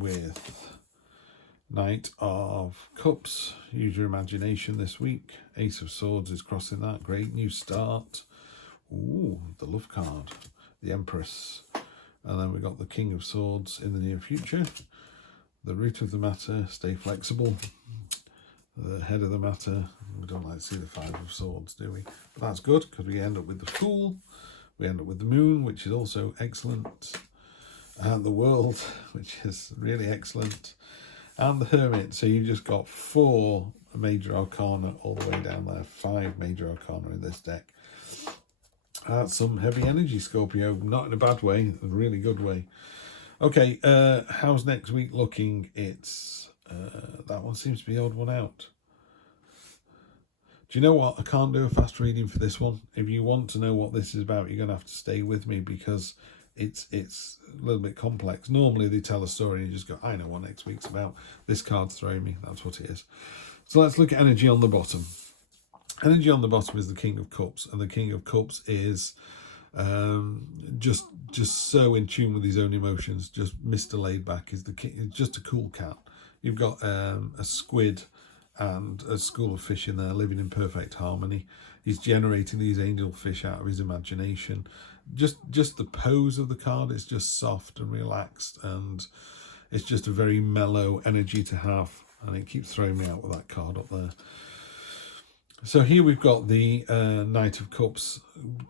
with Knight of Cups. Use your imagination this week. Ace of Swords is crossing that. Great new start. Ooh, the love card. The Empress. And then we got the King of Swords in the near future. The root of the matter, stay flexible. The head of the matter, we don't like to see the Five of Swords, do we? But that's good, because we end up with the Fool. We end up with the Moon, which is also excellent. And the World, which is really excellent. And the Hermit. So you just got 4 major arcana all the way down there. 5 major arcana in this deck. That's some heavy energy, Scorpio. Not in a bad way, a really good way. Okay, how's next week looking? It's that one seems to be the odd one out. Do you know what? I can't do a fast reading for this one. If you want to know what this is about, you're going to have to stay with me, because it's a little bit complex. Normally they tell a story and you just go, I know what next week's about. This card's throwing me. That's what it is. So let's look at energy on the bottom. Energy on the bottom is the King of Cups, and the King of Cups is just so in tune with his own emotions. Just Mr. Laid Back is the king. It's just a cool cat. You've got a squid and a school of fish in there living in perfect harmony. He's generating these angel fish out of his imagination. Just the pose of the card is just soft and relaxed, and it's just a very mellow energy to have. And it keeps throwing me out with that card up there. So here we've got the Knight of Cups,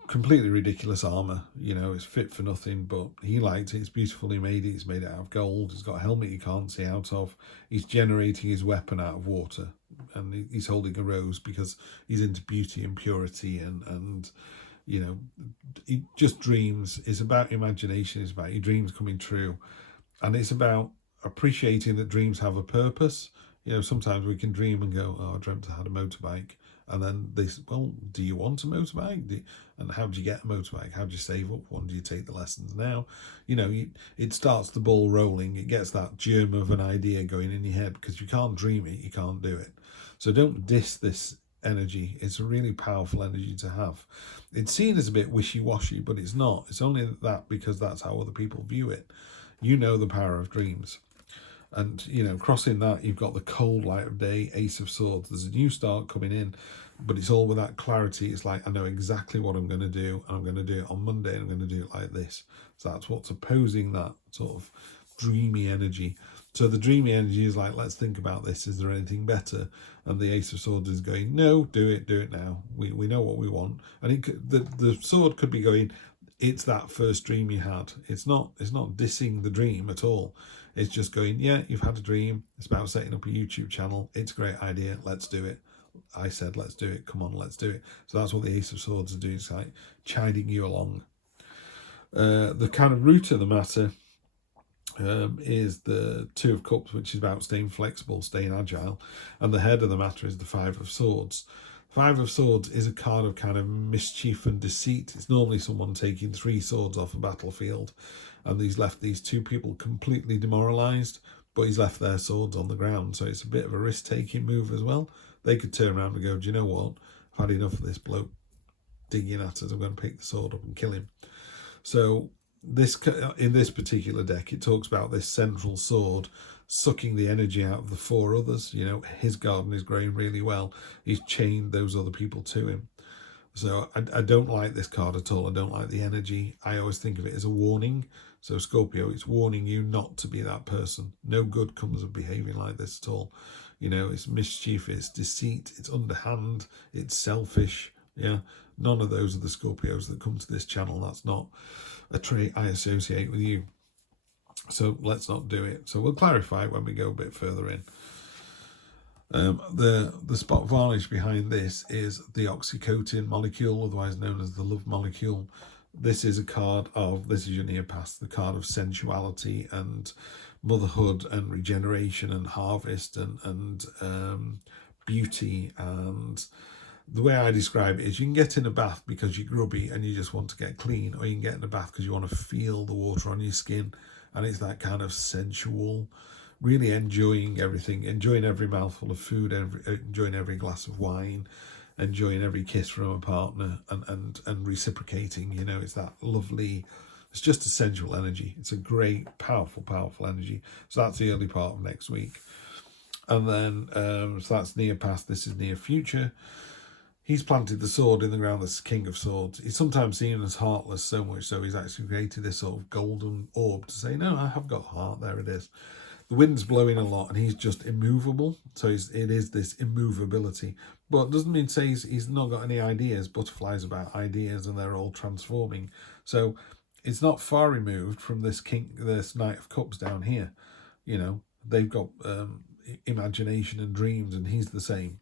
completely ridiculous armour. You know, it's fit for nothing, but he liked it. It's beautifully made. It's made out of gold. It's got a helmet you can't see out of. He's generating his weapon out of water, and he's holding a rose because he's into beauty and purity, and you know, he just dreams. It's about imagination. It's about your dreams coming true, and it's about appreciating that dreams have a purpose. You know, sometimes we can dream and go, oh, I dreamt I had a motorbike. And then they say, well, do you want a motorbike? And how do you get a motorbike? How do you save up one? Do you take the lessons now? You know, it starts the ball rolling. It gets that germ of an idea going in your head, because if you can't dream it, you can't do it. So don't diss this energy. It's a really powerful energy to have. It's seen as a bit wishy-washy, but it's not. It's only that because that's how other people view it. You know the power of dreams. And, you know, crossing that, you've got the cold light of day, Ace of Swords. There's a new start coming in, but it's all with that clarity. It's like, I know exactly what I'm going to do, and I'm going to do it on Monday, and I'm going to do it like this. So that's what's opposing that sort of dreamy energy. So the dreamy energy is like, let's think about this. Is there anything better? And the Ace of Swords is going, no, do it now. We know what we want. And the sword could be going, it's that first dream you had. It's not dissing the dream at all. It's just going, yeah, you've had a dream. It's about setting up a YouTube channel. It's a great idea. Let's do it. I said, let's do it. Come on, let's do it. So that's what the Ace of Swords is doing. It's like chiding you along. The kind of root of the matter is the Two of Cups, which is about staying flexible, staying agile. And the head of the matter is the Five of Swords. Five of Swords is a card of kind of mischief and deceit. It's normally someone taking 3 swords off a battlefield, and he's left these 2 people completely demoralised, but he's left their swords on the ground. So it's a bit of a risk-taking move as well. They could turn around and go, do you know what? I've had enough of this bloke digging at us. I'm going to pick the sword up and kill him. So in this particular deck, it talks about this central sword sucking the energy out of the 4 others. You know, his garden is growing really well. He's chained those other people to him. So I don't like this card at all. I don't like the energy. I always think of it as a warning. So Scorpio, it's warning you not to be that person. No good comes of behaving like this at all. You know, it's mischief, it's deceit, it's underhand, it's selfish. Yeah, none of those are the Scorpios that come to this channel. That's not a trait I associate with you. So let's not do it. So we'll clarify when we go a bit further in. The spot varnish behind this is the oxytocin molecule, otherwise known as the love molecule. This is a card of, this is your near past, the card of sensuality and motherhood and regeneration and harvest and beauty. And the way I describe it is, you can get in a bath because you're grubby and you just want to get clean, or you can get in a bath because you want to feel the water on your skin, and it's that kind of sensual, really enjoying everything, enjoying every mouthful of food, enjoying every glass of wine, enjoying every kiss from a partner, and reciprocating. You know, it's that lovely It's just essential energy. It's a great, powerful, powerful energy. So that's the early part of next week. And then, so that's near past, this is near future. He's planted the sword in the ground, this King of Swords. He's sometimes seen as heartless, so much so he's actually created this sort of golden orb to say, no, I have got heart, there it is. The wind's blowing a lot and he's just immovable. So it is this immovability. But it doesn't mean to say he's not got any ideas. Butterflies about ideas and they're all transforming. So it's not far removed from this Knight of Cups down here. You know, they've got imagination and dreams, and he's the same.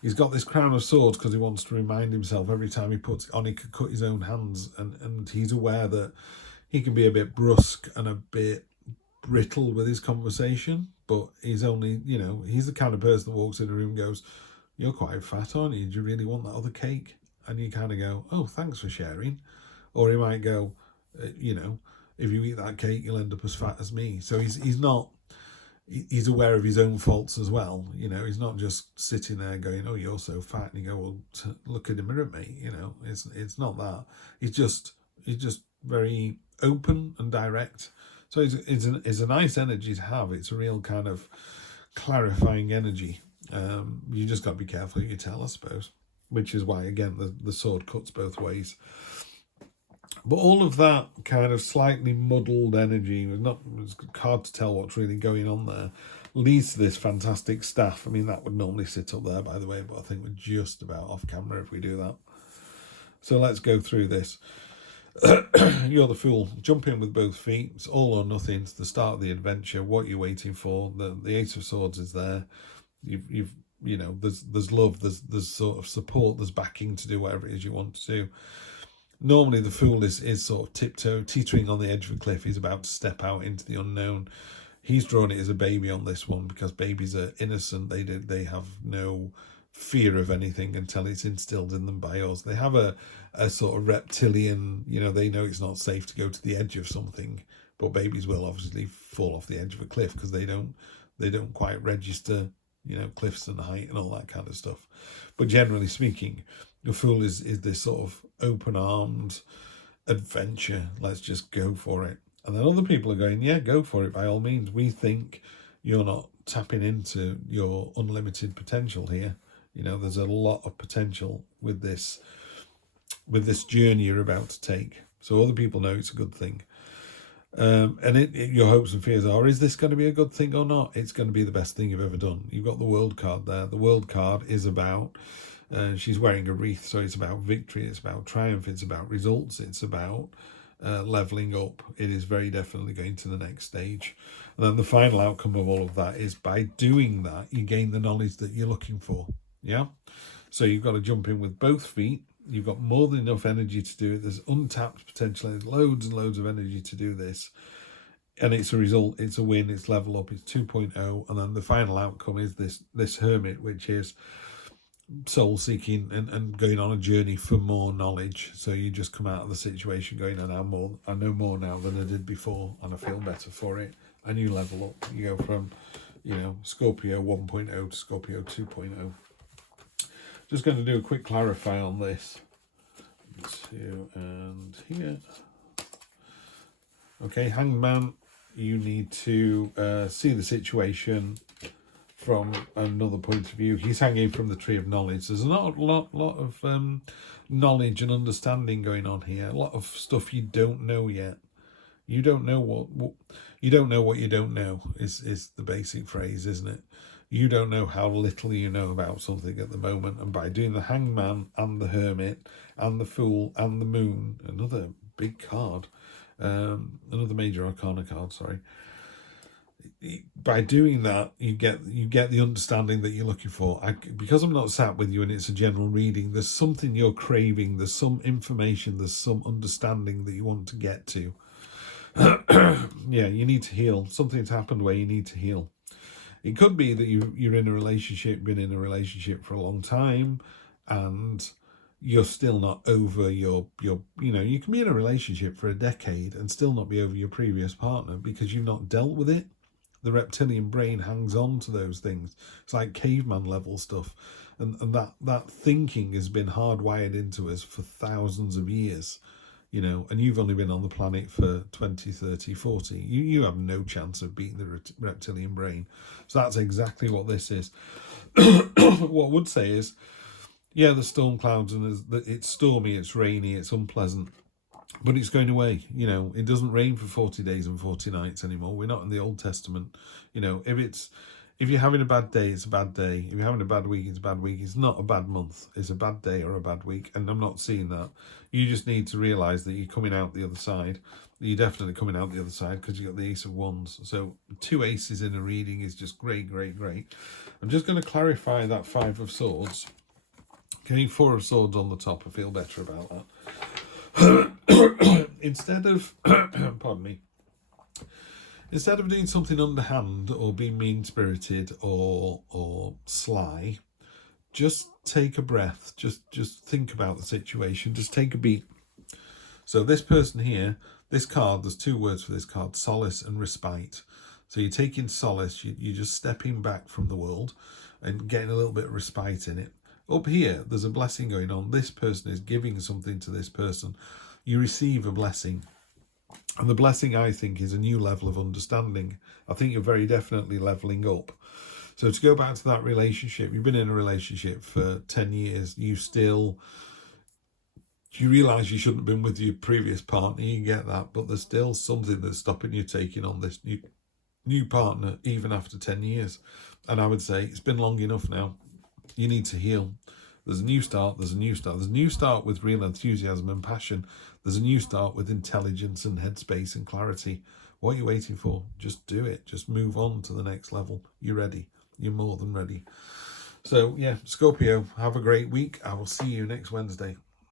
He's got this crown of swords because he wants to remind himself every time he puts it on, he could cut his own hands, and he's aware that he can be a bit brusque and a bit brittle with his conversation, but he's only, you know, he's the kind of person that walks in a room and goes, you're quite fat, aren't you? Do you really want that other cake? And you kind of go, oh, thanks for sharing. Or he might go, you know, if you eat that cake, you'll end up as fat as me. So he's aware of his own faults as well. You know, he's not just sitting there going, oh, you're so fat. And you go, well, look in the mirror, mate. You know, it's not that. He's just very open and direct. So it's a nice energy to have. It's a real kind of clarifying energy. You just got to be careful who you tell, I suppose. Which is why, again, the sword cuts both ways. But all of that kind of slightly muddled energy, it's hard to tell what's really going on there, leads to this fantastic staff. I mean, that would normally sit up there, by the way, but I think we're just about off camera if we do that. So let's go through this. You're the Fool. Jump in with both feet. It's all or nothing. It's the start of the adventure. What you're waiting for. The Ace of Swords is there. You've you know, there's love. There's sort of support. There's backing to do whatever it is you want to do. Normally the Fool is sort of teetering on the edge of a cliff. He's about to step out into the unknown. He's drawn it as a baby on this one because babies are innocent. They have no fear of anything until it's instilled in them by us. They have a sort of reptilian, you know, they know it's not safe to go to the edge of something, but babies will obviously fall off the edge of a cliff because they don't quite register, you know, cliffs and height and all that kind of stuff. But generally speaking, the Fool is this sort of open-armed adventure. Let's just go for it. And then other people are going, yeah, go for it by all means. We think you're not tapping into your unlimited potential here. You know, there's a lot of potential with this journey you're about to take. So other people know it's a good thing. And your hopes and fears are, is this going to be a good thing or not? It's going to be the best thing you've ever done. You've got the World card there. The World card is about, she's wearing a wreath, so it's about victory, it's about triumph, it's about results, it's about leveling up. It is very definitely going to the next stage. And then the final outcome of all of that is by doing that, you gain the knowledge that you're looking for. Yeah? So you've got to jump in with both feet. You've got more than enough energy to do it. There's untapped potential. There's loads and loads of energy to do this. And it's a result. It's a win. It's level up. It's 2.0. And then the final outcome is this Hermit, which is soul seeking and going on a journey for more knowledge. So you just come out of the situation going, I know more now than I did before, and I feel better for it. And you level up. You go from, you know, Scorpio 1.0 to Scorpio 2.0. Just going to do a quick clarify on this. 2 and here. Okay, Hanged Man, you need to see the situation from another point of view. He's hanging from the Tree of Knowledge. There's a lot of knowledge and understanding going on here. A lot of stuff you don't know yet. You don't know what you don't know what you don't know is the basic phrase, isn't it? You don't know how little you know about something at the moment, and by doing the Hanged Man and the Hermit and the Fool and the Moon, another big card, another major arcana card, sorry. By doing that, you get the understanding that you're looking for. Because I'm not sat with you and it's a general reading, there's something you're craving, there's some information, there's some understanding that you want to get to. Yeah, you need to heal. Something's happened where you need to heal. It could be that you're in a relationship, been in a relationship for a long time, and you're still not over your you know, you can be in a relationship for a decade and still not be over your previous partner because you've not dealt with it. The reptilian brain hangs on to those things. It's like caveman level stuff. And that thinking has been hardwired into us for thousands of years. you know, and you've only been on the planet for 20, 30, 40. You have no chance of beating the reptilian brain. So that's exactly what this is. What I would say is, yeah, there's storm clouds and it's stormy, it's rainy, it's unpleasant, but it's going away. You know, it doesn't rain for 40 days and 40 nights anymore. We're not in the Old Testament. You know, if you're having a bad day, it's a bad day. If you're having a bad week, it's a bad week. It's not a bad month. It's a bad day or a bad week. And I'm not seeing that. You just need to realise that you're coming out the other side. You're definitely coming out the other side because you've got the Ace of Wands. So 2 aces in a reading is just great, great, great. I'm just going to clarify that 5 of Swords. Okay, 4 of Swords on the top. I feel better about that. Instead of, pardon me, instead of doing something underhand or being mean-spirited or sly, just take a breath. Just think about the situation. Just take a beat. So this person here, this card, there's 2 words for this card, solace and respite. So you're taking solace, you're just stepping back from the world and getting a little bit of respite in it. Up here, there's a blessing going on. This person is giving something to this person. You receive a blessing. And the blessing, I think, is a new level of understanding. I think you're very definitely leveling up. So to go back to that relationship, you've been in a relationship for 10 years. You realise you shouldn't have been with your previous partner. You get that. But there's still something that's stopping you taking on this new partner, even after 10 years. And I would say it's been long enough now. You need to heal. There's a new start. There's a new start. There's a new start with real enthusiasm and passion. There's a new start with intelligence and headspace and clarity. What are you waiting for? Just do it. Just move on to the next level. You're ready. You're more than ready. So, yeah, Scorpio, have a great week. I will see you next Wednesday.